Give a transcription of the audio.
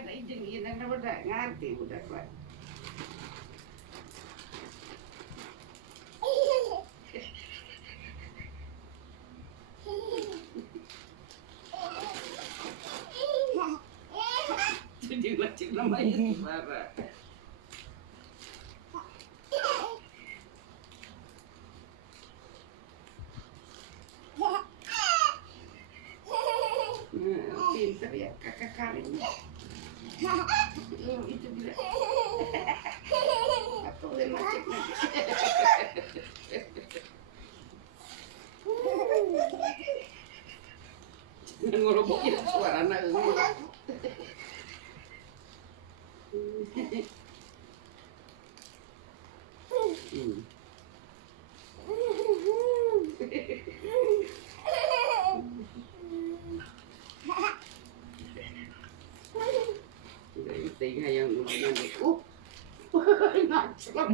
ada izin ini udah ngerti udah Pak. Jadi macam namanya Sarah. Pintar ya kakak kalinya. Itu bila. Apa boleh macet lagi? Ngorobokin suara anak ini. Tinggal yang udah ngajak. Ngajak.